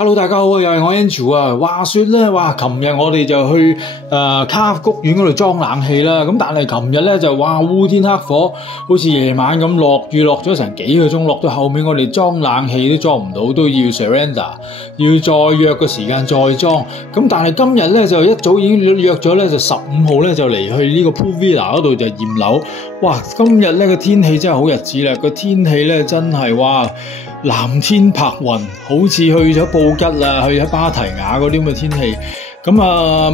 Hello， 大家好啊，又係我 Andrew 啊。話說咧，琴日我哋就去卡谷苑嗰度裝冷氣啦。咁但係琴日咧就烏天黑火，好似夜晚咁落雨，落咗成幾個鐘，落到後面我哋裝冷氣都裝唔到，都要 surrender， 要再約個時間再裝。咁但係今日咧就一早已經約咗咧，就15號咧就嚟去呢個 Pool Villa 嗰度就驗樓。今日咧個天氣真係好日子啦，個天氣咧真係藍天白雲，好似去咗布吉啦，去咗芭提雅嗰啲咁嘅天氣。咁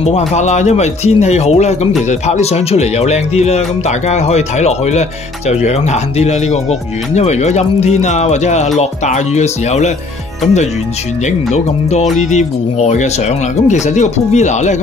冇辦法啦，因為天氣好咧，咁其實拍啲相出嚟又靚啲啦，咁大家可以睇落去咧就養眼啲啦呢個屋苑。因為如果陰天啊或者係落大雨嘅時候咧，咁就完全影唔到咁多呢啲戶外嘅相啦。咁其實呢個 Pool Villa 咧，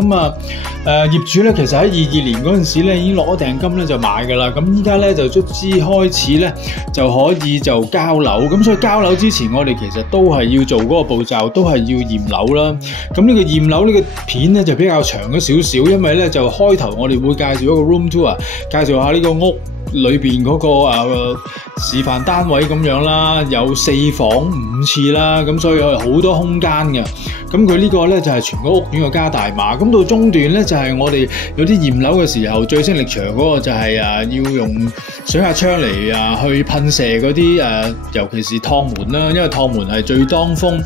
業主咧其實喺22年嗰陣時咧已經落咗訂金咧就買噶啦。咁依家咧就卒之開始咧就可以就交樓。咁所以交樓之前我哋其實都係要做嗰個步驟，都係要驗樓啦。咁呢個驗樓呢個片咧就比較長咗少少，因為咧就開頭我哋會介紹一個 room tour， 介紹下呢個屋裏邊嗰個示範單位咁樣啦，有4房5廁啦，咁所以有好多空間嘅。咁佢呢個咧就係全個屋苑嘅加大碼。咁到中段咧就係我哋有啲驗樓嘅時候，最升力場嗰個就係要用水壓槍嚟去噴射嗰啲尤其是趟門啦，因為趟門係最當風，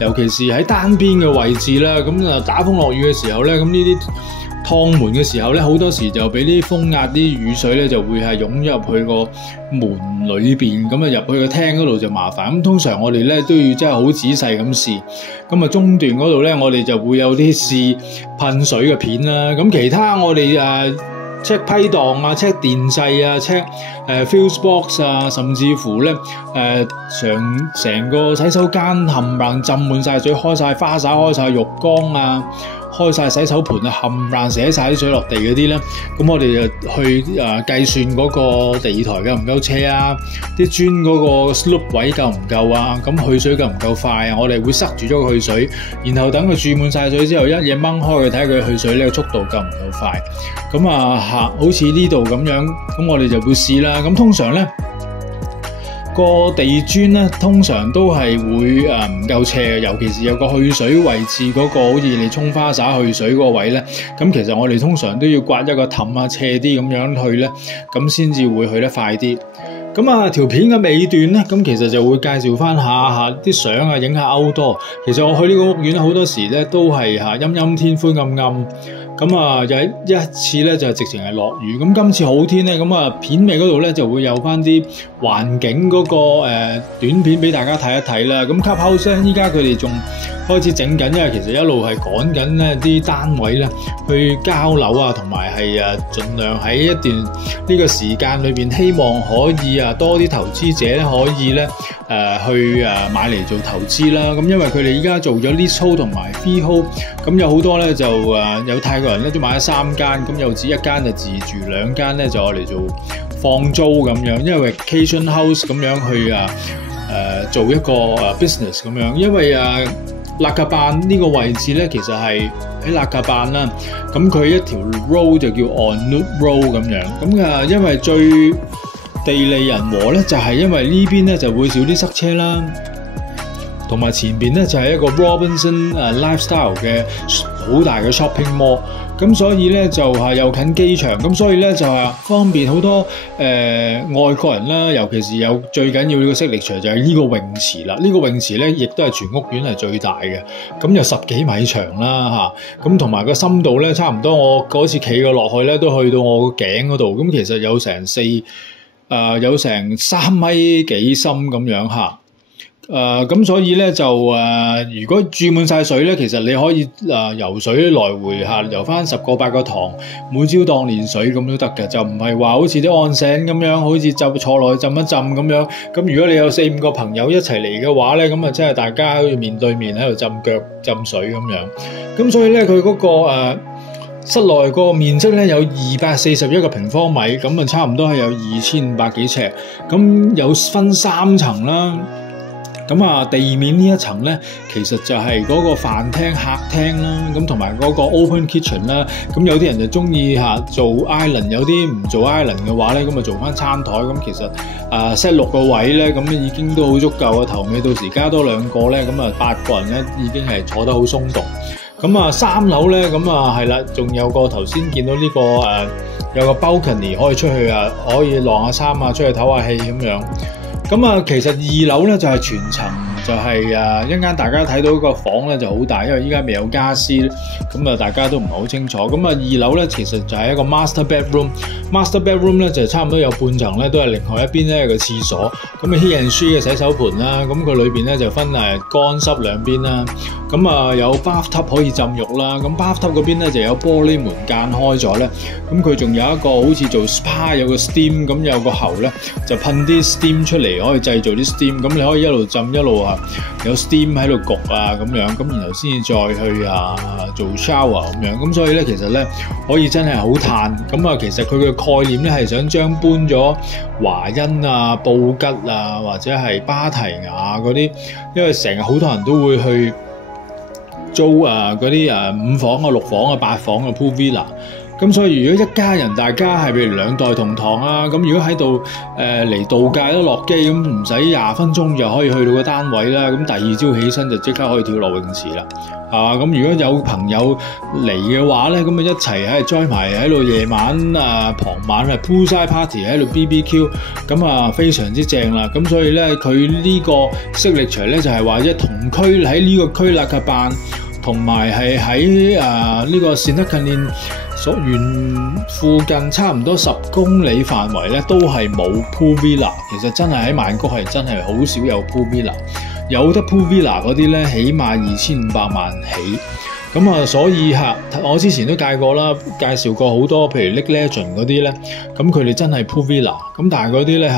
尤其是喺單邊嘅位置啦。咁打風落雨嘅時候咧，咁呢啲趟門嘅時候咧，好多時就俾啲風壓啲雨水咧，就會係湧入去個門裏邊，咁入去個廳嗰度就麻煩。咁通常我哋咧都要真係好仔細咁試。咁中段嗰度咧，我哋就會有啲試噴水嘅片啦。咁其他我哋check 批檔啊 check 電掣啊 check fuse box 啊，甚至乎咧成個洗手間冚唪唥浸滿晒水，開晒花灑，開晒浴缸啊，開晒洗手盆啊，冚唪唥寫晒啲水落地嗰啲咧，咁我哋就去計算嗰個地台夠唔夠斜啊，啲磚嗰個 slope 位夠唔夠啊，咁去水夠唔夠快啊，我哋會塞住咗個去水，然後等佢注滿晒水之後，一嘢掹開佢睇下佢去水呢個速度夠唔夠快。咁好似呢度咁樣，咁我哋就會試啦。咁通常咧個地磚咧，通常都係會唔夠斜嘅，尤其是有個去水位置嗰個，好似你沖花灑去水嗰個位咧。咁其實我哋通常都要刮一個氹啊，斜啲咁樣去咧，咁先至會去得快啲。咁條片嘅尾段咧，咁其實就會介紹翻下啲相啊，影下outdoor。其實我去呢個屋苑好多時咧都係陰陰天灰暗暗。咁有一次咧就直情係落雨，咁今次好天咧，咁片尾嗰度咧就會有翻啲環境嗰個短片俾大家睇一睇啦。咁 Clubhouse 咧，依家佢哋仲開始整緊，因為其實一路係趕緊咧啲單位咧去交樓啊，同埋係盡量喺一段呢個時間裏邊，希望可以多啲投資者咧可以咧去買嚟做投資啦。咁因為佢哋依家做咗 leasehold 同埋 freehold， 咁有好多咧就有泰國人咧都買咗3間，咁又指1間就自住，2間咧就攞嚟做放租咁樣，因為 vacation house 咁樣去做一個business 咁樣。因為勒格辦呢個位置咧，其實係喺勒格辦啦，咁佢一條 road 就叫 On-Loop Road 咁樣。咁因為最地利人和咧，就係因為呢邊咧就會少啲塞車啦，同埋前邊咧就係一個 Robinson Lifestyle 嘅好大嘅 shopping mall， 咁所以咧就又近機場，咁所以咧就方便好多外國人啦，尤其是有最緊要呢個息力場就係呢個泳池啦。呢個泳池咧亦都係全屋苑係最大嘅，咁有10幾米長啦嚇，咁同埋個深度咧差唔多，我嗰次企過落去咧都去到我個頸嗰度，咁其實有成3米幾深咁樣嚇。咁所以咧就如果注滿晒水咧，其實你可以游水來回游翻10個8個塘，每朝當練水咁都得嘅，就唔係話好似啲岸繩咁樣，好似坐落去浸一浸咁樣。咁如果你有4、5個朋友一齊嚟嘅話咧，咁真係大家好似面對面喺度浸腳浸水咁樣。咁所以咧佢嗰個室內個面積咧有241個平方米，咁差唔多係有2500幾尺，咁有分3層啦。咁啊，地面呢一層咧，其實就係嗰個飯廳、客廳啦，咁同埋嗰個 open kitchen 啦。咁有啲人就中意做 island， 有啲唔做 island 嘅話咧，咁啊做翻餐台。咁其實set 6個位咧，咁已經都好足夠啊。頭尾到時加多2個咧，咁啊8個人咧已經係坐得好鬆動。咁啊3樓咧，咁啊係啦，仲有個頭先見到呢個有個 balcony 可以出去可以晾下衫啊，出去唞下氣咁樣。咁啊，其實2樓咧就係全層，就係一陣間大家睇到個房咧就好大，因為依家未有家私，咁啊大家都唔係好清楚。咁啊2樓咧其實就係一個 master bedroom，master bedroom 咧就差唔多有半層咧都係另外一邊咧有個廁所，咁啊 he and she 嘅洗手盆啦，咁佢裏邊咧就分乾濕兩邊啦，咁啊有 bathtub 可以浸浴啦，咁 bathtub 嗰邊咧就有玻璃門間開咗咧，咁佢仲有一個好似做 SPA 有個 steam， 咁有個喉咧就噴啲 steam 出嚟，可以製造啲 steam， 咁你可以一路浸一路有 steam 喺度焗咁樣，咁然後先至再去做 shower 咁樣，咁所以咧其實咧可以真係好嘆。咁啊其實佢嘅概念咧係想將搬咗華欣布吉或者係芭提雅嗰啲，因為成日好多人都會去租嗰啲5房6房8房嘅 pool villa。咁所以如果一家人大家係譬如2代同堂咁如果喺度嚟度假都落機，咁唔使20分鐘就可以去到個單位啦。咁第二朝起身就即刻可以跳落泳池啦。咁如果有朋友嚟嘅話咧，咁啊一齊喺度 join 埋喺度夜晚傍晚poolside party 喺度 BBQ， 咁啊非常之正啦。咁所以咧佢呢個signature咧就係話同區喺呢個區立嘅辦，同埋係喺呢個善德近所園附近差唔多10公里範圍咧，都係冇 pool villa。其實真係喺曼谷係真係好少有 pool villa， 有得 pool villa 嗰啲咧，起碼2500萬起。咁啊，所以我之前都介紹過好多，譬如 Lake Legend 嗰啲咧，咁佢哋真係 pool villa， 咁但係嗰啲咧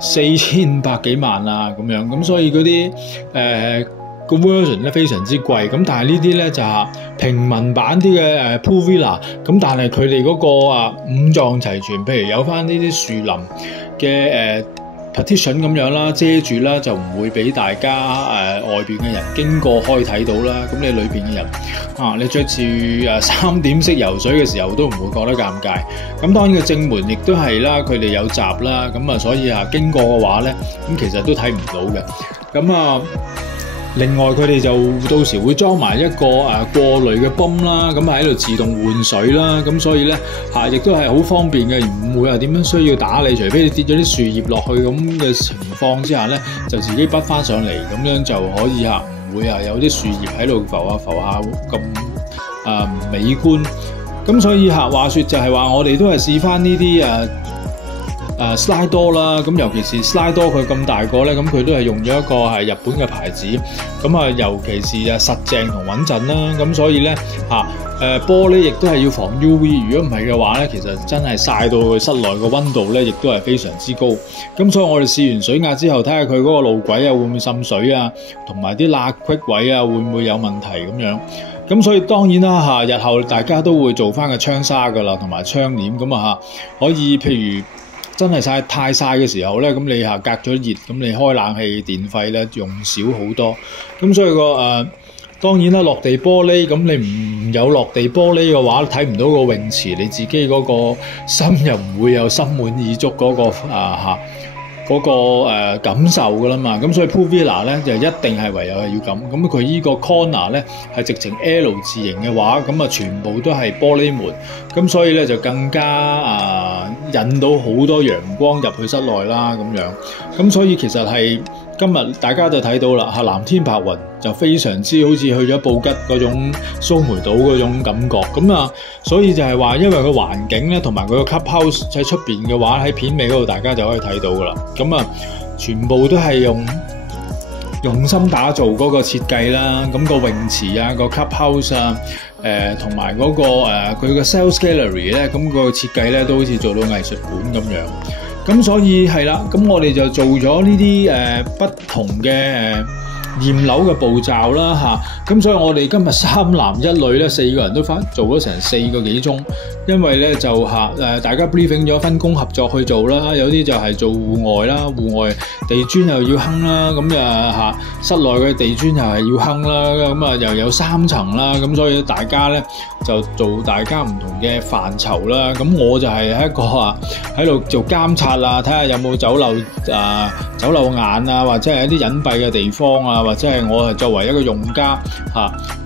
4500幾萬咁樣，咁所以嗰啲個 version 咧非常之貴，咁但係呢啲咧就平民版啲嘅pool villa， 咁但係佢哋嗰個五臟齊全，譬如有翻呢啲樹林嘅partition 咁樣啦，遮住啦，就唔會俾大家外邊嘅人經過可以睇到啦。咁你裏邊嘅人你着住3點式游水嘅時候都唔會覺得尷尬。咁當然個正門亦都係啦，佢哋有閘啦，咁所以經過嘅話咧，咁其實都睇唔到嘅。咁另外佢哋就到時會裝埋一個過濾嘅泵啦，咁喺度自動換水啦，咁所以咧亦都係好方便嘅，唔會點樣需要打理，除非你跌咗啲樹葉落去咁嘅情況之下咧，就自己滗翻上嚟，咁樣就可以唔會有啲樹葉喺度浮下咁美觀。咁所以話說就係話我哋都係試翻呢啲slide door 啦，咁尤其是 slide door 佢咁大個咧，咁佢都係用咗一個係日本嘅牌子，咁尤其是實淨同穩陣啦，咁所以咧玻璃亦都係要防 UV， 如果唔係嘅話咧，其實真係曬到佢室內個溫度咧，亦都係非常之高。咁所以我哋試完水壓之後，睇下佢嗰個路軌會唔會滲水同埋啲罅隙位會唔會有問題咁樣。咁所以當然啦日後大家都會做翻個窗紗噶啦，同埋窗簾咁可以譬如真係太曬嘅時候咧，咁你隔咗熱，咁你開冷氣電費咧用少好多。咁所以當然啦，落地玻璃，咁你唔有落地玻璃嘅話，睇唔到個泳池，你自己嗰個心又唔會有心滿意足嗰個感受噶啦嘛。咁所以 pool villa 咧就一定係唯有係要咁佢呢個 corner 咧係直情 L 字形嘅話，咁全部都係玻璃門，咁所以咧就更加引到好多陽光入去室內啦咁樣。咁所以其實係今日大家就睇到啦，藍天白雲就非常之好似去咗布吉嗰種蘇梅島嗰種感覺。咁所以就係話，因為個環境咧同埋佢個 clubhouse 喺出邊嘅話，喺片尾嗰度大家就可以睇到噶啦。咁全部都係用心打造嗰個設計啦。咁個泳池個 clubhouse同埋嗰個佢個 sales gallery 咧，咁個設計咧都好似做到藝術館咁樣。咁所以係啦，咁我哋就做咗呢啲不同嘅驗樓嘅步驟啦咁所以我哋今日3男1女咧4個人都做咗成4個幾鐘，因為咧就大家 briefing 咗分工合作去做啦，有啲就係做戶外啦，戶外地磚又要鏗啦，咁室內嘅地磚又係要鏗啦，咁又有3層啦，咁所以大家咧就做大家唔同嘅範疇啦，咁我就係一個喺度做監察啊，睇下有冇走漏眼啊，或者係一啲隱蔽嘅地方啊，或者係我係作為一個用家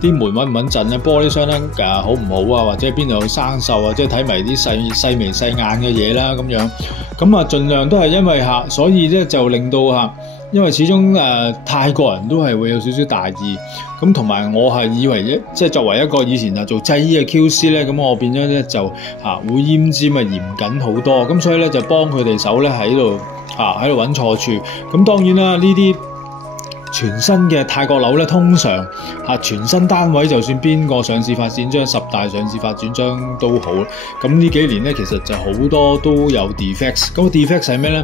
啲門穩唔穩陣咧，玻璃箱咧好唔好啊，或者邊度有生鏽啊，即係睇埋啲細眉細眼嘅嘢啦咁樣，咁盡量都係因為所以咧就令到因為始終泰國人都係會有少少大意，咁同埋我係以為即係作為一個以前做製衣嘅 QC 咧，咁我變咗咧就會奄尖嚴謹好多，咁所以咧就幫佢哋手咧喺度揾錯處，咁當然啦呢啲全新嘅泰國樓咧，通常全新單位，就算邊個上市發展商10大上市發展商都好，咁呢幾年咧其實就好多都有 defects。咁 defects 係咩咧？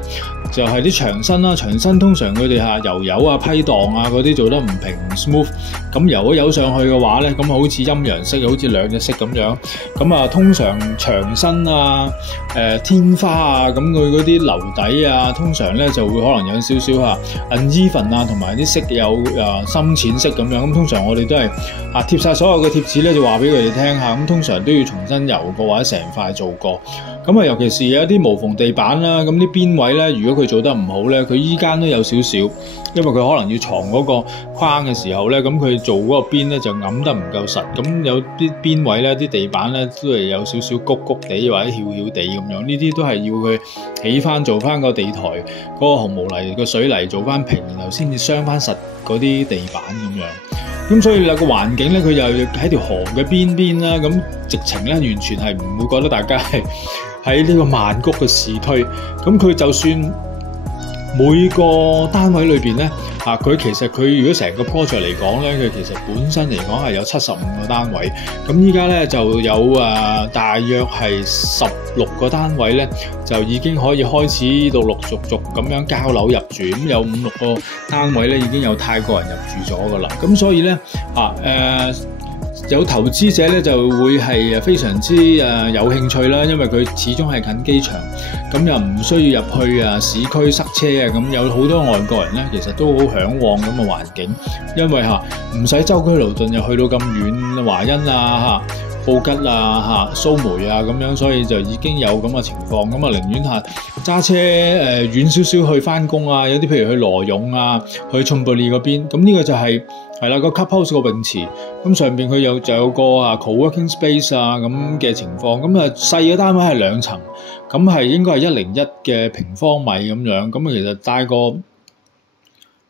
就係啲牆身啦，牆身通常佢哋油批盪啊嗰啲做得唔平唔 smooth， 咁油上去嘅話咧，咁好似陰陽色，好似兩隻色咁樣。咁通常牆身天花啊，咁佢嗰啲樓底啊，通常咧就會可能有少少uneven啊，同埋啲色有深淺色咁樣。咁通常我哋都係貼晒所有嘅貼紙咧，就話俾佢哋聽下。咁通常都要重新油過或者成塊做過。咁尤其是有一啲無縫地板啦，咁啲邊位咧，如果佢做得唔好咧，佢依間都有少少，因為佢可能要藏嗰個框嘅時候咧，咁佢做嗰個邊咧就揞得唔夠實，咁有啲邊位咧，啲地板咧都係有少少谷谷地或者翹翹地咁樣，呢啲都係要佢起翻做翻個地台嗰個紅毛泥個水泥做翻平，然後先至鑲翻實嗰啲地板咁樣。咁所以有個環境咧，佢又喺條河嘅邊啦，咁直情咧完全係唔會覺得大家係喺呢個曼谷嘅市區。咁佢就算每個單位裏邊咧，佢其實佢如果成個 project 嚟講咧，佢其實本身嚟講係有75個單位。咁依家咧就有大約係16個單位咧，就已經可以開始陸續咁樣交樓入住。咁有5-6個單位咧已經有泰國人入住咗噶啦。咁所以咧有投資者咧就會係非常之有興趣啦，因為佢始終係近機場，咁又唔需要入去市區塞車啊，咁有好多外國人咧其實都好嚮往咁嘅環境，因為唔使舟車勞頓又去到咁遠，華欣布吉蘇梅咁樣，所以就已經有咁嘅情況，咁寧願揸車遠少少去返工啊，有啲譬如去羅勇去Chonburi嗰邊，咁呢個就係啦個 Clubhouse 個泳池，咁上邊佢就有個co-working space 咁嘅情況，咁細嘅單位係2層，咁係應該係101嘅平方米咁樣，咁其實帶個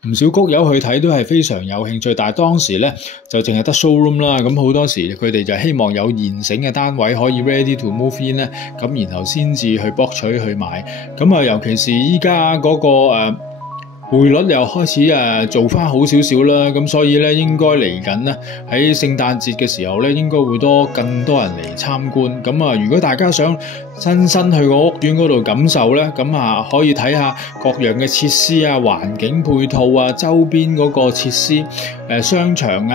唔少谷友去睇都係非常有興趣，但係當時咧就淨係得 showroom 啦，咁好多時佢哋就希望有現成嘅單位可以 ready to move in 咧，咁然後先至去博取去買，咁尤其是依家嗰個匯率又開始做翻好少少啦，咁所以咧應該嚟緊咧喺聖誕節嘅時候咧，應該會更多人嚟參觀。咁如果大家想親身去個屋苑嗰度感受咧，咁可以睇下各樣嘅設施環境配套周邊嗰個設施商場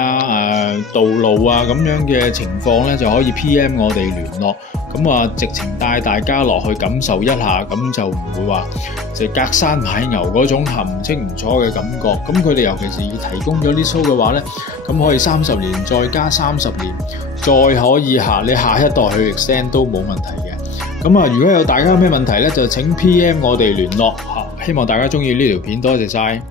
道路咁樣嘅情況咧，就可以 PM 我哋聯絡。咁直情帶大家落去感受一下，咁就唔會話就隔山買牛嗰種唔清唔楚嘅感覺。咁佢哋尤其是提供咗啲 show 嘅話咧，咁可以30年再加30年，再可以你下一代去 extend 都冇問題嘅。咁如果有大家有咩問題咧，就請 PM 我哋聯絡。希望大家中意呢條片，多謝晒。